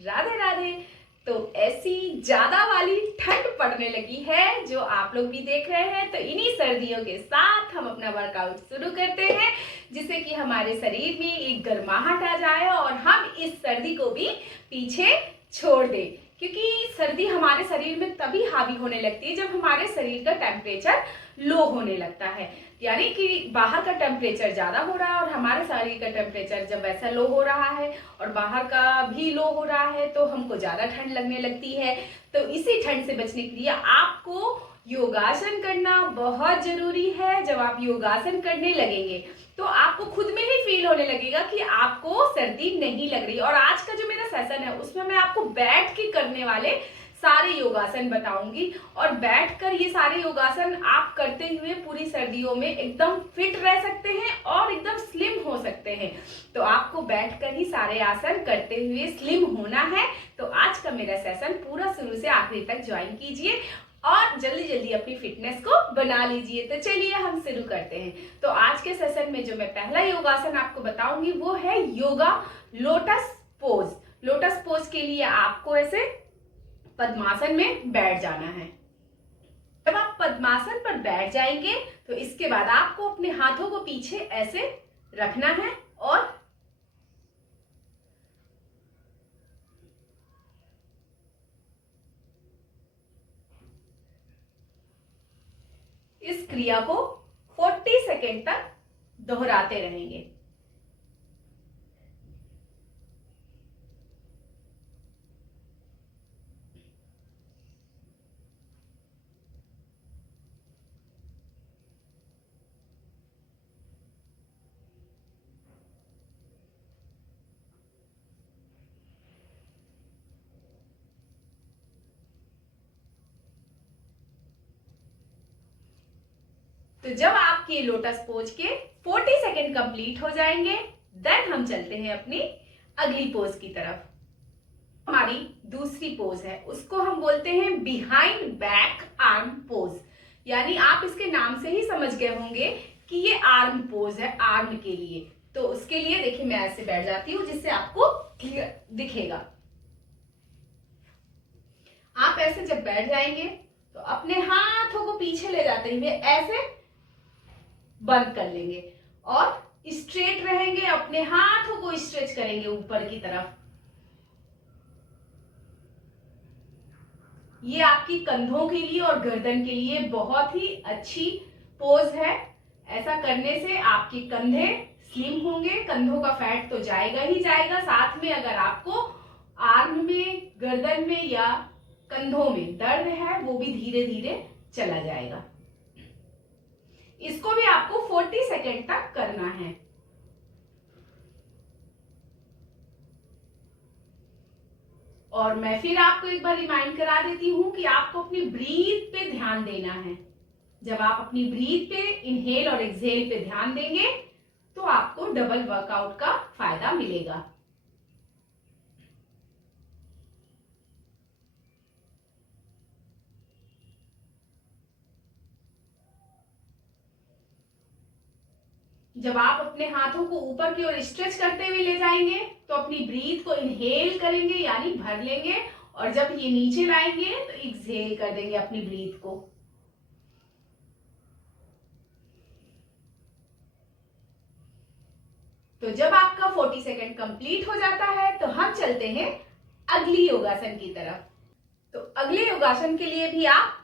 राधे राधे। तो ऐसी ज्यादा वाली ठंड पड़ने लगी है जो आप लोग भी देख रहे हैं, तो इन्हीं सर्दियों के साथ हम अपना वर्कआउट शुरू करते हैं जिससे कि हमारे शरीर में एक गर्माहट आ जाए और हम इस सर्दी को भी पीछे छोड़ दें। क्योंकि सर्दी हमारे शरीर में तभी हावी होने लगती है जब हमारे शरीर का टेम्परेचर लो होने लगता है, यानी कि बाहर का टेम्परेचर ज्यादा हो रहा है और हमारे शरीर का टेम्परेचर जब वैसा लो हो रहा है और बाहर का भी लो हो रहा है तो हमको ज्यादा ठंड लगने लगती है। तो इसी ठंड से बचने के लिए आपको योगासन करना बहुत जरूरी है। जब आप योगासन करने लगेंगे तो आपको खुद में ही फील होने लगेगा कि आपको सर्दी नहीं लग रही। और आज का जो मेरा सेशन है उसमें मैं आपको बैठ के करने वाले सारे योगासन बताऊंगी और बैठकर ये सारे योगासन आप करते हुए पूरी सर्दियों में एकदम फिट रह सकते हैं और एकदम स्लिम हो सकते हैं। तो आपको बैठकर ही सारे आसन करते हुए स्लिम होना है। तो आज का मेरा सेशन पूरा शुरू से आखिरी तक ज्वाइन कीजिए और जल्दी जल्दी अपनी फिटनेस को बना लीजिए। तो चलिए हम शुरू करते हैं। तो आज के सेशन में जो मैं पहला योगासन आपको बताऊंगी वो है yoga lotus pose. Lotus pose के लिए आपको ऐसे पद्मासन में बैठ जाना है। जब आप पद्मासन पर बैठ जाएंगे तो इसके बाद आपको अपने हाथों को पीछे ऐसे रखना है और इस क्रिया को 40 सेकेंड तक दोहराते रहेंगे। तो जब आपके लोटस पोज के 40 सेकेंड कंप्लीट हो जाएंगे देन हम चलते हैं अपनी अगली पोज की तरफ। हमारी दूसरी पोज है उसको हम बोलते हैं बिहाइंड बैक आर्म पोज। यानी आप इसके नाम से ही समझ गए होंगे कि ये आर्म पोज है, आर्म के लिए। तो उसके लिए देखिए मैं ऐसे बैठ जाती हूं जिससे आपको क्लियर दिखेगा। आप ऐसे जब बैठ जाएंगे तो अपने हाथों को पीछे ले जाते हुए ऐसे बंद कर लेंगे और स्ट्रेट रहेंगे, अपने हाथों को स्ट्रेच करेंगे ऊपर की तरफ। ये आपकी कंधों के लिए और गर्दन के लिए बहुत ही अच्छी पोज है। ऐसा करने से आपके कंधे स्लिम होंगे, कंधों का फैट तो जाएगा ही जाएगा, साथ में अगर आपको आर्म में, गर्दन में या कंधों में दर्द है वो भी धीरे धीरे चला जाएगा। इसको भी आपको 40 सेकेंड तक करना है। और मैं फिर आपको एक बार रिमाइंड करा देती हूं कि आपको अपनी ब्रीथ पे ध्यान देना है। जब आप अपनी ब्रीथ पे इनहेल और एक्सहेल पे ध्यान देंगे तो आपको डबल वर्कआउट का फायदा मिलेगा। जब आप अपने हाथों को ऊपर की ओर स्ट्रेच करते हुए ले जाएंगे तो अपनी ब्रीथ को इनहेल करेंगे यानी भर लेंगे, और जब ये नीचे लाएंगे तो एक्सहेल कर देंगे अपनी ब्रीथ को। तो जब आपका 40 सेकेंड कंप्लीट हो जाता है तो हम चलते हैं अगली योगासन की तरफ। तो अगले योगासन के लिए भी आप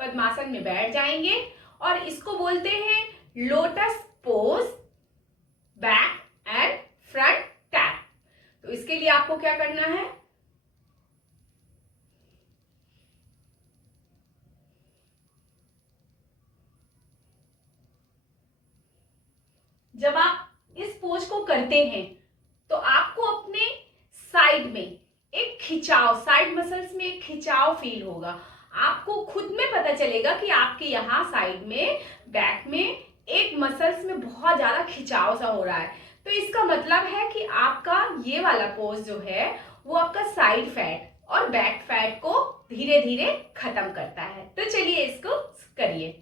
पद्मासन में बैठ जाएंगे और इसको बोलते हैं lotus pose back and front tap. तो इसके लिए आपको क्या करना है, जब आप इस पोज को करते हैं तो आपको अपने साइड में एक खिंचाव, साइड मसल्स में एक खिंचाव फील होगा। आपको खुद में पता चलेगा कि आपके यहाँ साइड में, बैक में एक मसल्स में बहुत ज्यादा खिंचाव सा हो रहा है। तो इसका मतलब है कि आपका ये वाला पोज जो है वो आपका साइड फैट और बैक फैट को धीरे धीरे खत्म करता है। तो चलिए इसको करिए।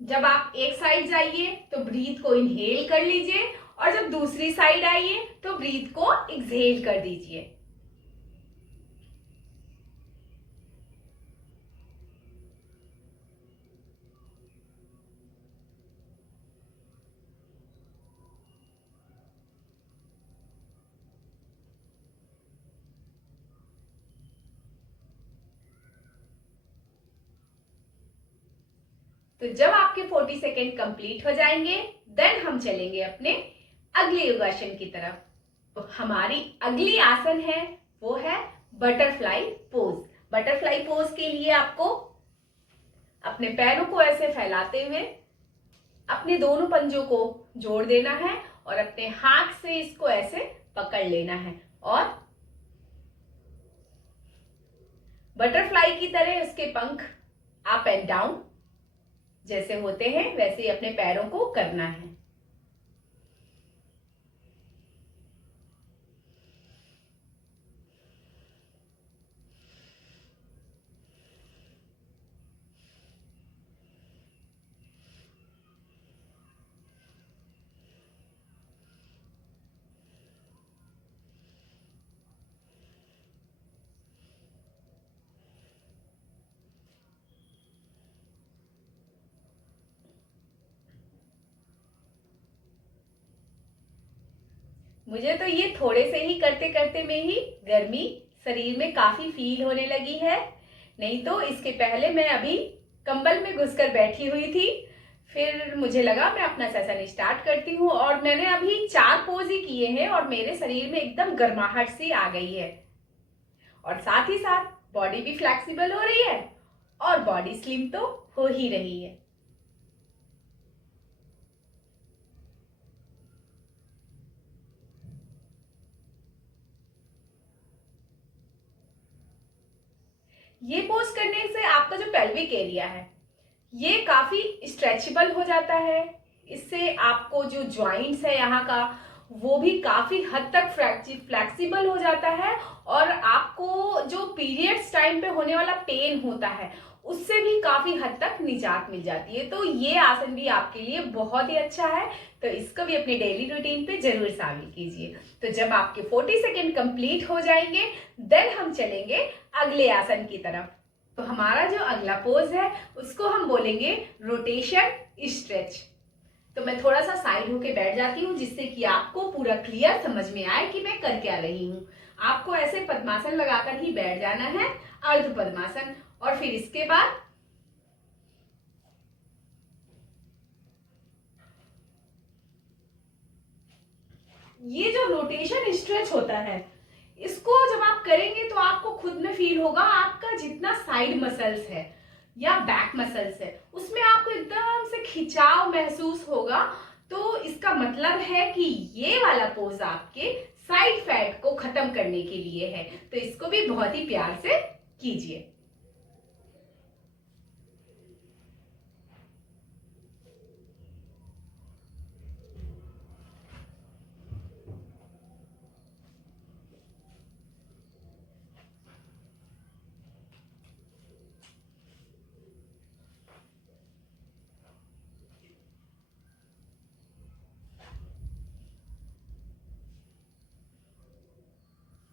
जब आप एक साइड जाइए तो ब्रीथ को इनहेल कर लीजिए और जब दूसरी साइड आइए तो ब्रीथ को एक्सहेल कर दीजिए। तो जब आपके 40 सेकेंड कंप्लीट हो जाएंगे देन हम चलेंगे अपने अगले योगासन की तरफ। तो हमारी अगली आसन है वो है बटरफ्लाई पोज। बटरफ्लाई पोज के लिए आपको अपने पैरों को ऐसे फैलाते हुए अपने दोनों पंजों को जोड़ देना है और अपने हाथ से इसको ऐसे पकड़ लेना है और बटरफ्लाई की तरह उसके पंख अप एंड डाउन जैसे होते हैं वैसे ही अपने पैरों को करना है। मुझे तो ये थोड़े से ही करते करते में ही गर्मी शरीर में काफी फील होने लगी है। नहीं तो इसके पहले मैं अभी कंबल में घुसकर बैठी हुई थी। फिर मुझे लगा मैं अपना सेशन स्टार्ट करती हूँ और मैंने अभी 4 पोज ही किए हैं और मेरे शरीर में एकदम गर्माहट सी आ गई है और साथ ही साथ बॉडी भी फ्लेक्सिबल हो रही है और बॉडी स्लिम तो हो ही रही है। ये पोज करने से आपका जो पेल्विक एरिया है ये काफी स्ट्रेचेबल हो जाता है। इससे आपको जो जॉइंट्स है यहाँ का वो भी काफी हद तक फ्लेक्सिबल हो जाता है और आपको जो पीरियड्स टाइम पे होने वाला पेन होता है उससे भी काफी हद तक निजात मिल जाती है। तो ये आसन भी आपके लिए बहुत ही अच्छा है, तो इसको भी अपने डेली रूटीन पे जरूर शामिल कीजिए। तो जब आपके 40 सेकेंड कंप्लीट हो जाएंगे देन हम चलेंगे अगले आसन की तरफ। तो हमारा जो अगला पोज है उसको हम बोलेंगे रोटेशन स्ट्रेच। तो मैं थोड़ा सा साइड होके बैठ जाती हूँ जिससे कि आपको पूरा क्लियर समझ में आए कि मैं कर क्या रही हूँ। आपको ऐसे पद्मासन लगाकर ही बैठ जाना है, अर्ध पद्मासन, और फिर इसके बाद ये जो रोटेशन स्ट्रेच होता है इसको जब आप करेंगे तो आपको खुद में फील होगा आपका जितना साइड मसल्स है या बैक मसल्स है उसमें आपको एकदम से खिंचाव महसूस होगा। तो इसका मतलब है कि ये वाला पोज आपके साइड फैट को खत्म करने के लिए है, तो इसको भी बहुत ही प्यार से कीजिए।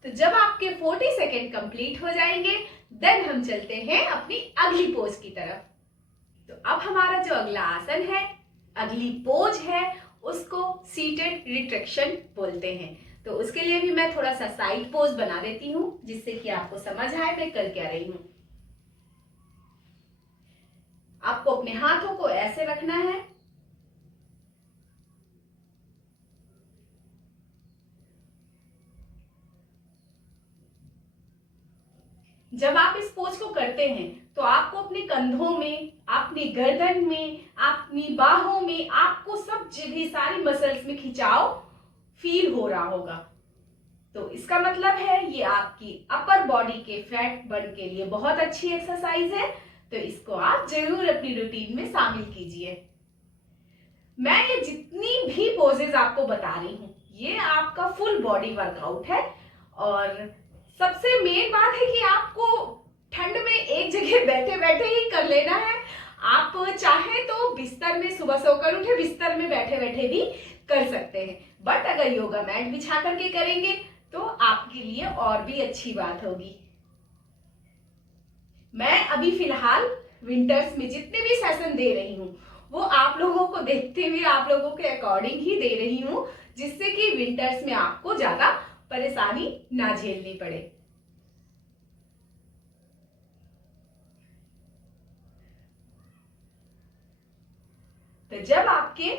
तो जब आपके 40 सेकेंड कंप्लीट हो जाएंगे देन हम चलते हैं अपनी अगली पोज की तरफ। तो अब हमारा जो अगला आसन है, अगली पोज है, उसको सीटेड रिट्रैक्शन बोलते हैं। तो उसके लिए भी मैं थोड़ा सा साइड पोज बना देती हूं जिससे कि आपको समझ आए मैं कर क्या रही हूं। आपको अपने हाथों को ऐसे रखना है, जब आप इस पोज को करते हैं तो आपको अपने कंधों में, अपनी गर्दन में, अपनी बाहों में, आपको सब जगह सारी मसल्स में खिंचाव फील हो रहा होगा। तो इसका मतलब है ये आपकी अपर बॉडी के फैट बर्न के लिए बहुत अच्छी एक्सरसाइज है, तो इसको आप जरूर अपनी रूटीन में शामिल कीजिए। मैं ये जितनी भी पोजेज आपको बता रही हूँ ये आपका फुल बॉडी वर्कआउट है और सबसे मेन बात है कि आपको ठंड में एक जगह बैठे बैठे ही कर लेना है। आप चाहें तो बिस्तर में सुबह सोकर उठे बिस्तर में बैठे बैठे भी कर सकते हैं, बट अगर योगा मैट बिछा करके करेंगे तो आपके लिए और भी अच्छी बात होगी। मैं अभी फिलहाल विंटर्स में जितने भी सेशन दे रही हूँ वो आप लोगों को देखते हुए आप लोगों के अकॉर्डिंग ही दे रही हूँ, जिससे कि विंटर्स में आपको ज्यादा परेशानी ना झेलनी पड़े। तो जब आपके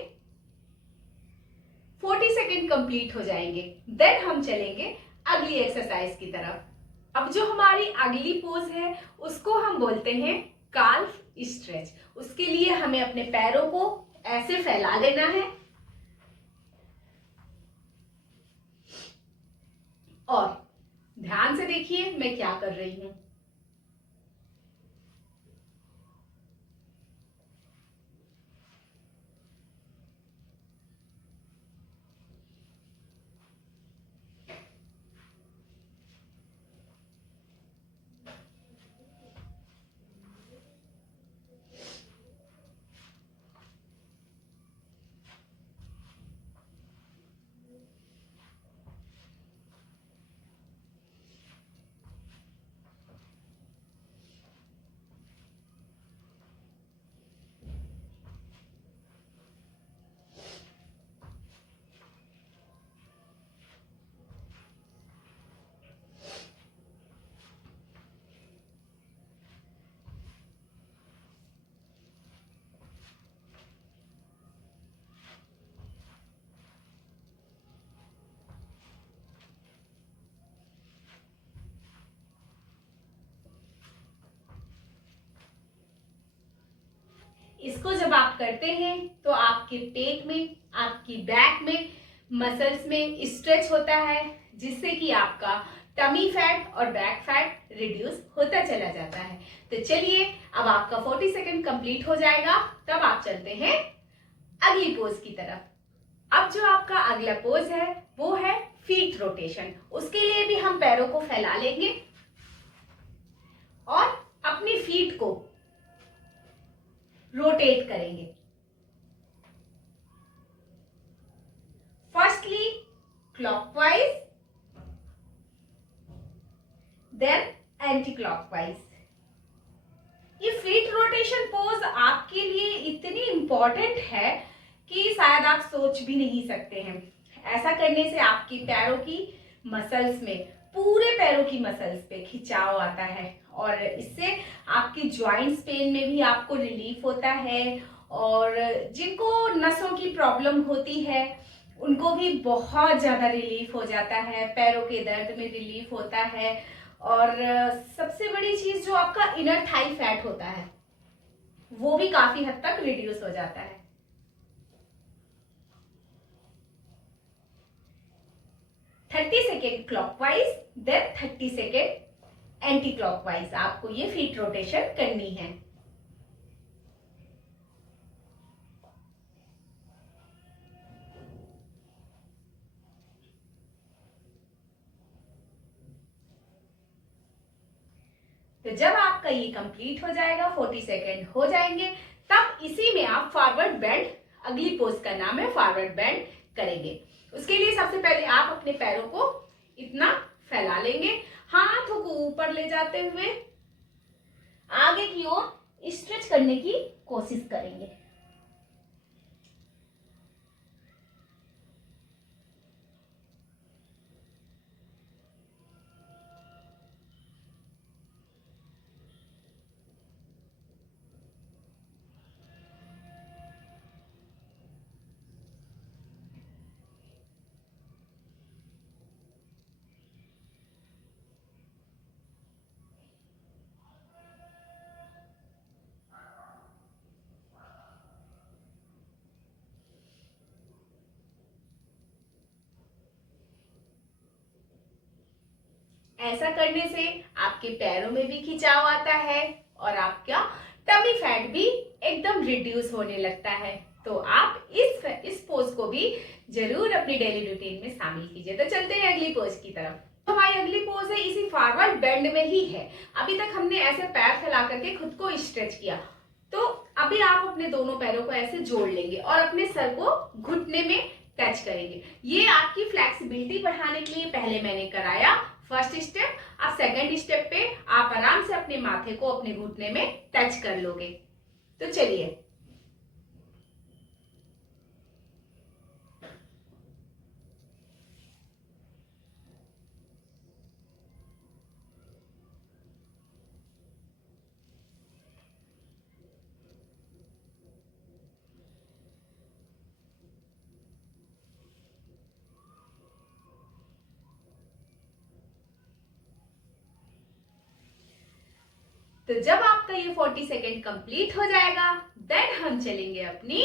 40 सेकेंड कंप्लीट हो जाएंगे देन हम चलेंगे अगली एक्सरसाइज की तरफ। अब जो हमारी अगली पोज है उसको हम बोलते हैं काल्फ स्ट्रेच। उसके लिए हमें अपने पैरों को ऐसे फैला लेना है और ध्यान से देखिए मैं क्या कर रही हूं। इसको जब आप करते हैं तो आपके पेट में, आपकी बैक में मसल्स में स्ट्रेच होता है, जिससे कि आपका टमी फैट और बैक फैट रिड्यूस होता चला जाता है। तो चलिए अब आपका 40 सेकेंड कंप्लीट हो जाएगा, तब आप चलते हैं अगली पोज की तरफ। अब जो आपका अगला पोज है वो है फीट रोटेशन। उसके लिए भी हम पैरों को फैला लेंगे और अपनी फीट को रोटेट करेंगे। Firstly clockwise then anticlockwise. ये फीट रोटेशन पोज आपके लिए इतनी इंपॉर्टेंट है कि शायद आप सोच भी नहीं सकते हैं। ऐसा करने से आपकी पैरों की मसल्स में, पूरे पैरों की मसल्स पे खिंचाव आता है और इससे आपकी जॉइंट्स पेन में भी आपको रिलीफ होता है, और जिनको नसों की प्रॉब्लम होती है उनको भी बहुत ज़्यादा रिलीफ हो जाता है, पैरों के दर्द में रिलीफ होता है। और सबसे बड़ी चीज़ जो आपका इनर थाई फैट होता है वो भी काफ़ी हद तक रिड्यूस हो जाता है। Thirty second clockwise then 30 second anticlockwise आपको ये फीट रोटेशन करनी है। तो जब आपका ये कंप्लीट हो जाएगा, 40 सेकेंड हो जाएंगे, तब इसी में आप फॉरवर्ड बेंड, अगली पोज का नाम है फॉरवर्ड बेंड, करेंगे। उसके लिए सबसे पहले आप अपने पैरों को इतना फैला लेंगे, हाथों को ऊपर ले जाते हुए आगे की ओर स्ट्रेच करने की कोशिश करेंगे। ऐसा करने से आपके पैरों में भी खिंचाव आता है और आपका टमी फैट भी एकदम रिड्यूस होने लगता है। तो आप इस पोज को भी जरूर अपनी डेली रूटीन में शामिल कीजिए। तो चलते हैं अगली पोज की तरफ। तो हमारी अगली पोज है इसी फॉरवर्ड बेंड में ही है। अभी तक हमने ऐसे पैर फैला करके खुद को स्ट्रेच किया, तो अभी आप अपने दोनों पैरों को ऐसे जोड़ लेंगे और अपने सर को घुटने में टच करेंगे। ये आपकी फ्लेक्सिबिलिटी बढ़ाने के लिए पहले मैंने कराया फर्स्ट स्टेप। अब सेकंड स्टेप पे आप आराम से अपने माथे को अपने घुटने में टच कर लोगे। तो चलिए, तो जब आपका ये 40 सेकेंड कंप्लीट हो जाएगा, देन हम चलेंगे अपनी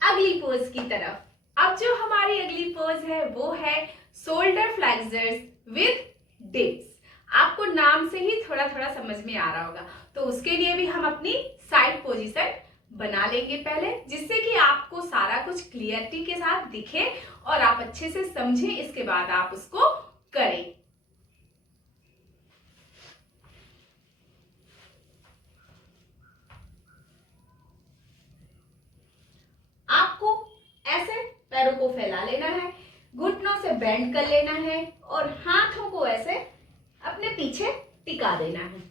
अगली पोज की तरफ। अब जो हमारी अगली पोज है वो है शोल्डर फ्लेक्सर्स विद डिप्स। आपको नाम से ही थोड़ा थोड़ा समझ में आ रहा होगा, तो उसके लिए भी हम अपनी साइड पोजीशन बना लेंगे पहले, जिससे कि आपको सारा कुछ क्लियरिटी के साथ दिखे और आप अच्छे से समझें। इसके बाद आप उसको करें। आपको ऐसे पैरों को फैला लेना है, घुटनों से बेंड कर लेना है और हाथों को ऐसे अपने पीछे टिका देना है।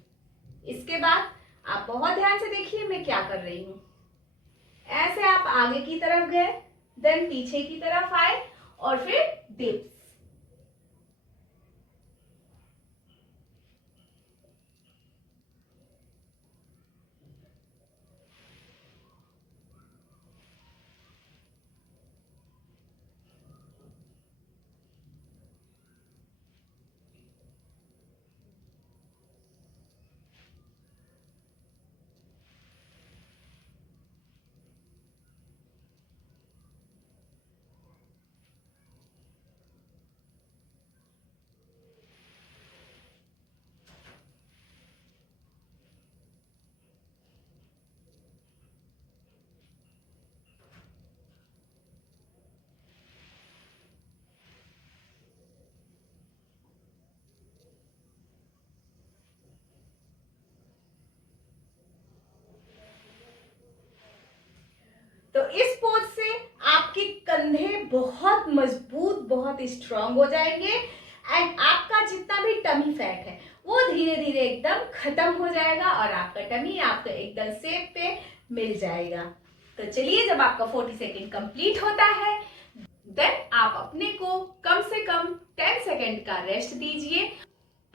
इसके बाद आप बहुत ध्यान से देखिए मैं क्या कर रही हूं। ऐसे आप आगे की तरफ गए, देन पीछे की तरफ आए और फिर डिप्स। तो इस पोज से आपके कंधे बहुत मजबूत, बहुत स्ट्रांग हो जाएंगे एंड आपका जितना भी टमी फैट है वो धीरे धीरे एकदम खत्म हो जाएगा और आपका टमी आपको एकदम शेप पे मिल जाएगा। तो चलिए, जब आपका 40 सेकेंड कंप्लीट होता है, देन आप अपने को कम से कम 10 सेकेंड का रेस्ट दीजिए।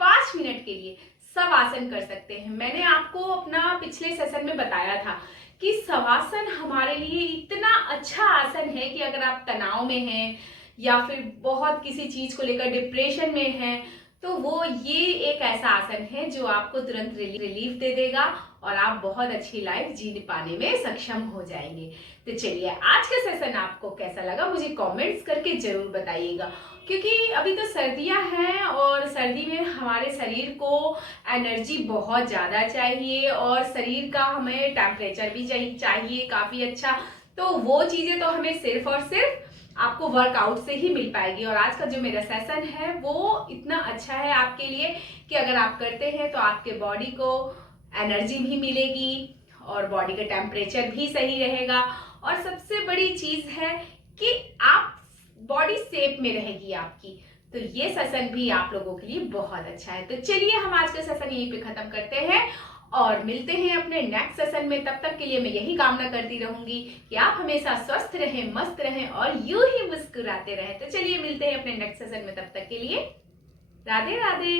5 मिनट के लिए सब आसन कर सकते हैं। मैंने आपको अपना पिछले सेशन में बताया था कि शवासन हमारे लिए इतना अच्छा आसन है कि अगर आप तनाव में हैं या फिर बहुत किसी चीज को लेकर डिप्रेशन में हैं, तो वो ये एक ऐसा आसन है जो आपको तुरंत रिलीफ दे देगा और आप बहुत अच्छी लाइफ जी पाने में सक्षम हो जाएंगे। तो चलिए, आज का सेशन आपको कैसा लगा मुझे कमेंट्स करके जरूर बताइएगा, क्योंकि अभी तो सर्दियां हैं और सर्दी में हमारे शरीर को एनर्जी बहुत ज़्यादा चाहिए और शरीर का हमें टेम्परेचर भी चाहिए काफ़ी अच्छा। तो वो चीज़ें तो हमें सिर्फ और सिर्फ आपको वर्कआउट से ही मिल पाएगी। और आज का जो मेरा सेशन है वो इतना अच्छा है आपके लिए कि अगर आप करते हैं तो आपके बॉडी को एनर्जी भी मिलेगी और बॉडी का टेम्परेचर भी सही रहेगा और सबसे बड़ी चीज़ है कि आप बॉडी शेप में रहेगी आपकी। तो ये सेशन भी आप लोगों के लिए बहुत अच्छा है। तो चलिए, हम आज का सेशन यहीं पे खत्म करते हैं और मिलते हैं अपने नेक्स्ट सेशन में। तब तक के लिए मैं यही कामना करती रहूंगी कि आप हमेशा स्वस्थ रहें, मस्त रहें और यूं ही मुस्कुराते रहें। तो चलिए, मिलते हैं अपने नेक्स्ट सेशन में। तब तक के लिए राधे राधे।